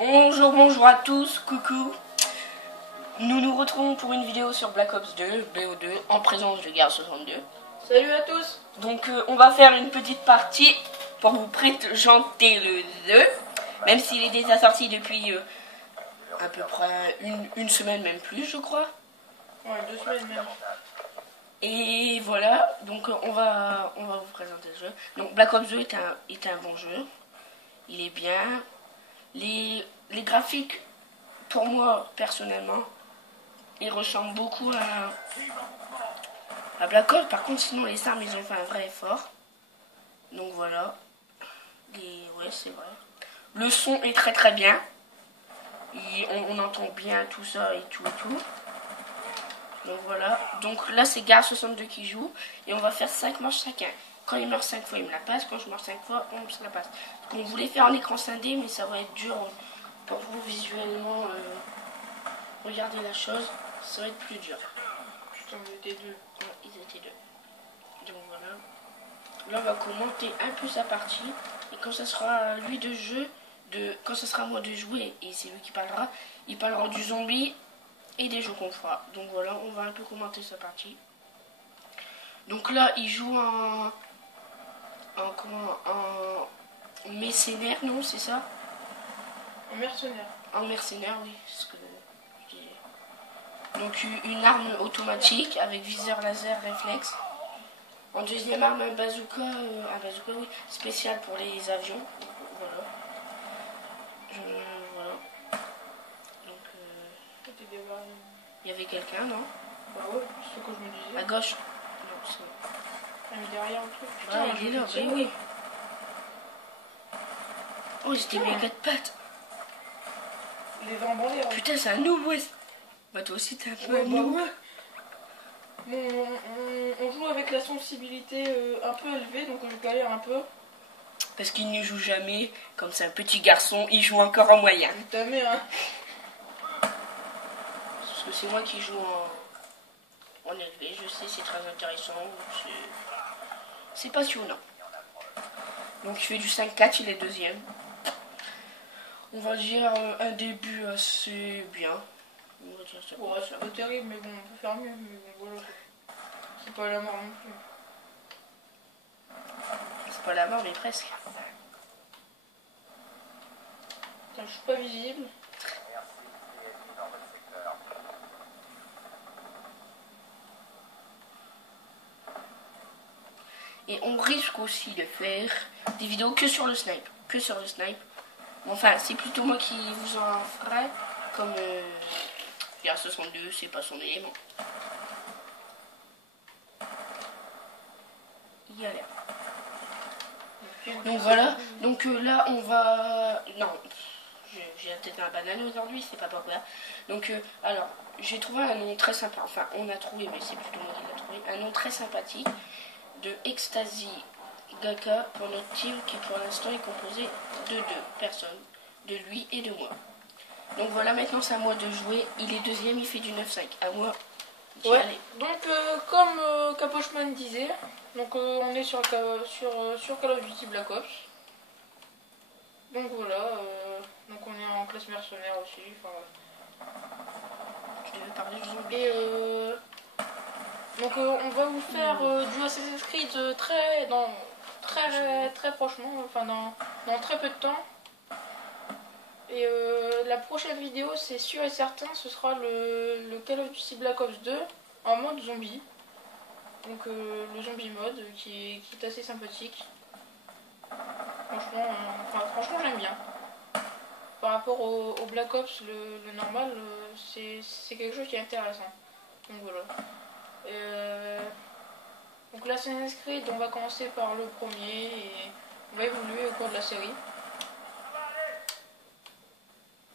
Bonjour à tous, coucou. Nous nous retrouvons pour une vidéo sur Black Ops 2, BO2, en présence de Gare 62. Salut à tous. Donc on va faire une petite partie pour vous présenter le 2, même s'il est déjà sorti depuis à peu près une semaine, même plus je crois. Ouais, 2 semaines même. Et voilà, donc on va vous présenter le jeu. Donc Black Ops 2 est un bon jeu, il est bien. Les graphiques, pour moi personnellement, ils ressemblent beaucoup à Black Ops. Par contre, sinon les armes, ils ont fait un vrai effort. Donc voilà. Ouais, c'est vrai. Le son est très très bien. On entend bien tout ça et tout et tout. Donc voilà. Donc là, c'est Gare 62 qui joue. Et on va faire 5 manches chacun. Quand il meurt 5 fois, il me la passe. Quand je meurs 5 fois, on se la passe. On voulait faire en écran scindé, mais ça va être dur pour vous visuellement regarder la chose. Ça va être plus dur. Putain, ils étaient deux. Ouais, ils étaient deux. Donc voilà. Là, on va commenter un peu sa partie. Et quand ça sera lui de jeu, quand ça sera moi de jouer, et c'est lui qui parlera, il parlera du zombie et des jeux qu'on fera. Donc voilà, on va un peu commenter sa partie. Donc là, il joue en mercenaire, non, c'est ça? Un mercenaire. En mercenaire, oui, c'est ce que je disais. Donc une arme automatique avec viseur laser réflexe. En deuxième arme, un bazooka oui, spécial pour les avions. Voilà. Voilà. Donc il y avait quelqu'un, non? Bah ouais, c'est ce que je me disais. À gauche. Non, c'est... Ah, mais derrière le truc. Putain, il est là, oui, oui. Oh, j'étais mis à 4 pattes. Il est vraiment l'air. Putain, c'est un noob, ouais. Bah toi aussi, t'es un peu un bah noob. ouais. On joue avec la sensibilité un peu élevée, donc je galère un peu. Parce qu'il ne joue jamais. Comme c'est un petit garçon, il joue encore en moyen. Ta mère, hein. Parce que c'est moi qui joue en élevé. Je sais, c'est très intéressant. C'est passionnant. Donc il fait du 5-4, il est deuxième. On va dire un début assez bien. On va dire ça. Ouais, c'est pas terrible, mais bon, on peut faire mieux. Mais bon, voilà. C'est pas la mort non plus. C'est pas la mort, mais presque. Putain, je suis pas visible. Et on risque aussi de faire des vidéos que sur le snipe. Que sur le snipe. Enfin, c'est plutôt moi qui vous en ferai. Comme Gare 62, c'est pas son élément. Il y a l'air. Donc voilà. Donc là, on va... Non. J'ai peut-être un banane aujourd'hui, c'est pas pourquoi. Donc, alors, j'ai trouvé un nom très sympa. Enfin, on a trouvé, mais c'est plutôt moi qui l'ai trouvé. Un nom très sympathique de Ecstasy Gaka pour notre team qui pour l'instant est composé de 2 personnes, de lui et de moi. Donc voilà, maintenant c'est à moi de jouer. Il est deuxième, il fait du 9-5. À moi d'y aller. Donc comme Capochman disait, donc on est sur Call of Duty Black Ops. Donc voilà, donc on est en classe mercenaire aussi. Enfin, Je devais parler du zombie. et donc on va vous faire du Assassin's Creed très prochement, enfin dans très peu de temps. Et la prochaine vidéo, c'est sûr et certain, ce sera le Call of Duty Black Ops 2 en mode zombie. Donc le zombie mode qui est assez sympathique. Franchement j'aime bien. Par rapport au Black Ops, le normal, c'est quelque chose qui est intéressant. Donc voilà. Donc l'Assassin's Creed, on va commencer par le premier et on va évoluer au cours de la série.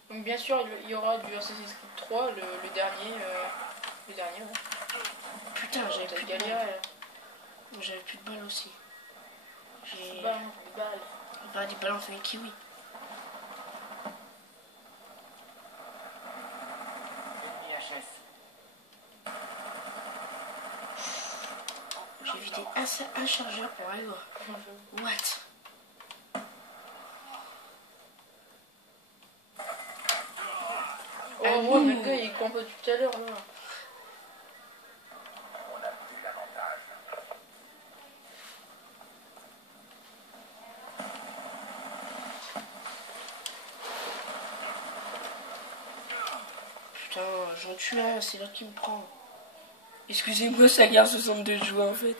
Donc bien sûr il y aura du Assassin's Creed 3, le dernier. Le dernier, ouais. Putain, j'avais plus de balles. J'avais plus de balles aussi. Des balles. Bah, des balles en fait kiwi. J'ai vidé un chargeur pour aller voir. What? ouais, mais le gars il campe depuis tout à l'heure là. Putain, j'en tue un, c'est là qui me prend. Excusez-moi, ça garde 62 joueurs en fait.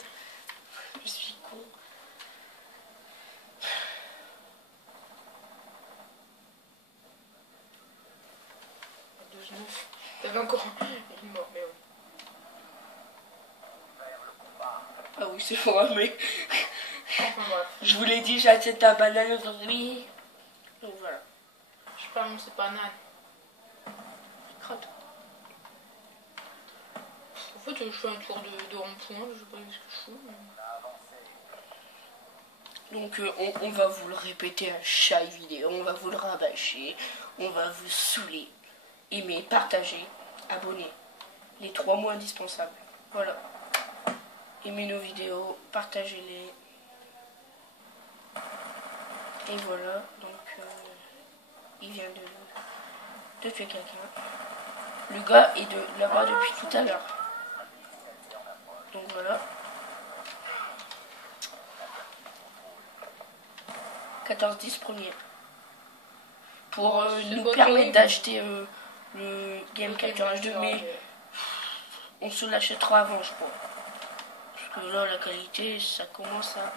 Je suis con. T'avais encore. Il est mort, mais ouais. Ah oui, c'est vrai, mais. Enfin bref. Je vous l'ai dit, j'achète un banane aujourd'hui. Donc voilà. Je sais pas, non, c'est pas Nan. Crotte. En fait, je fais un tour de rond-point, je sais pas ce que je fous. Mais... Donc on va vous le répéter à chaque vidéo, on va vous le rabâcher, on va vous saouler. Aimez, partagez, abonnez. Les 3 mots indispensables. Voilà. Aimez nos vidéos, partagez-les. Et voilà, donc il vient de tuer quelqu'un. Le gars est là-bas depuis tout à l'heure. Donc voilà. 14-10 premier. Pour nous pas permettre terrible. d'acheter le Game Capture H2, mais on se l'achètera avant, je crois. Parce que là, la qualité, ça commence à...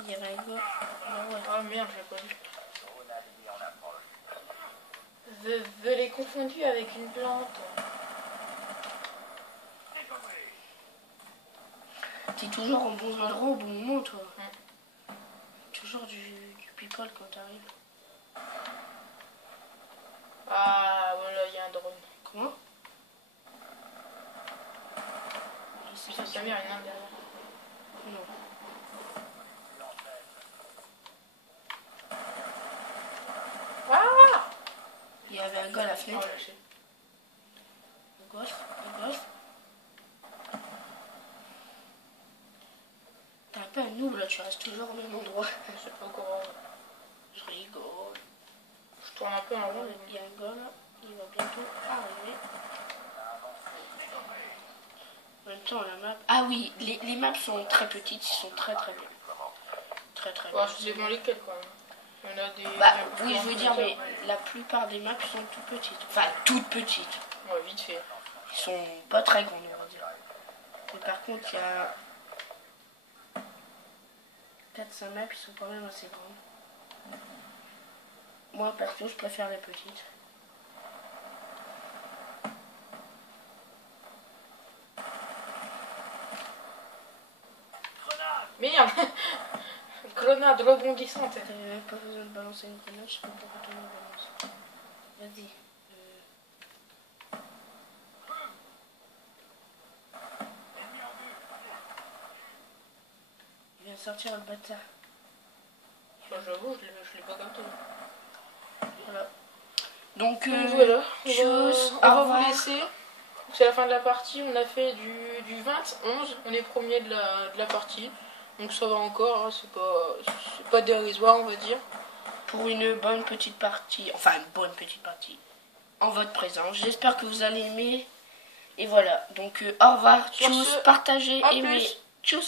Il y avait un gars. Ah ouais. Ah merde, j'ai pas vu. Je l'ai confondu avec une plante. T'es toujours au bon endroit au bon moment, toi. Toujours du people quand t'arrives. Ah, voilà, il y a un drone. Comment? C'est sa mère, il y en a un derrière. Non. Ah! Il y avait un gars à la fenêtre. Oh, je sais. Le gosse. T'es un peu un noob là, tu restes toujours au même endroit. C'est pas grave. Je rigole. Je tourne un peu en rond. Il y a un gars là, il va bientôt arriver. En même temps, la map. Ah oui, les maps sont très petites, ils sont très très bien. Très très bien. Ouais, je sais bon lesquels quand même. Il y en a des. Bah des oui, plus je veux dire, mais la plupart des maps sont toutes petites. Enfin, toutes petites. Ouais, vite fait. Ils sont pas très grandes, on va dire. Mais par contre, il y a 4-5 maps, ils sont quand même assez grandes. Moi, perso, je préfère les petites. Merde! Grenade rebondissante. T'avais même pas besoin de balancer une grenade, je sais pas pourquoi tu me balances. Vas-y. Il vient de sortir le bâtard. Enfin, j'avoue, je l'ai pas capté. Voilà. Donc, Voilà. tchuss, On au va revoir. vous laisser. C'est la fin de la partie. On a fait du 20-11. On est premier de la partie. Donc ça va encore. Hein, c'est pas dérisoire, on va dire. Pour une bonne petite partie, enfin une bonne petite partie, en votre présence. J'espère que vous allez aimer. Et voilà, donc au revoir, Sur tchuss, ce, partagez, à aimez, plus. tchuss.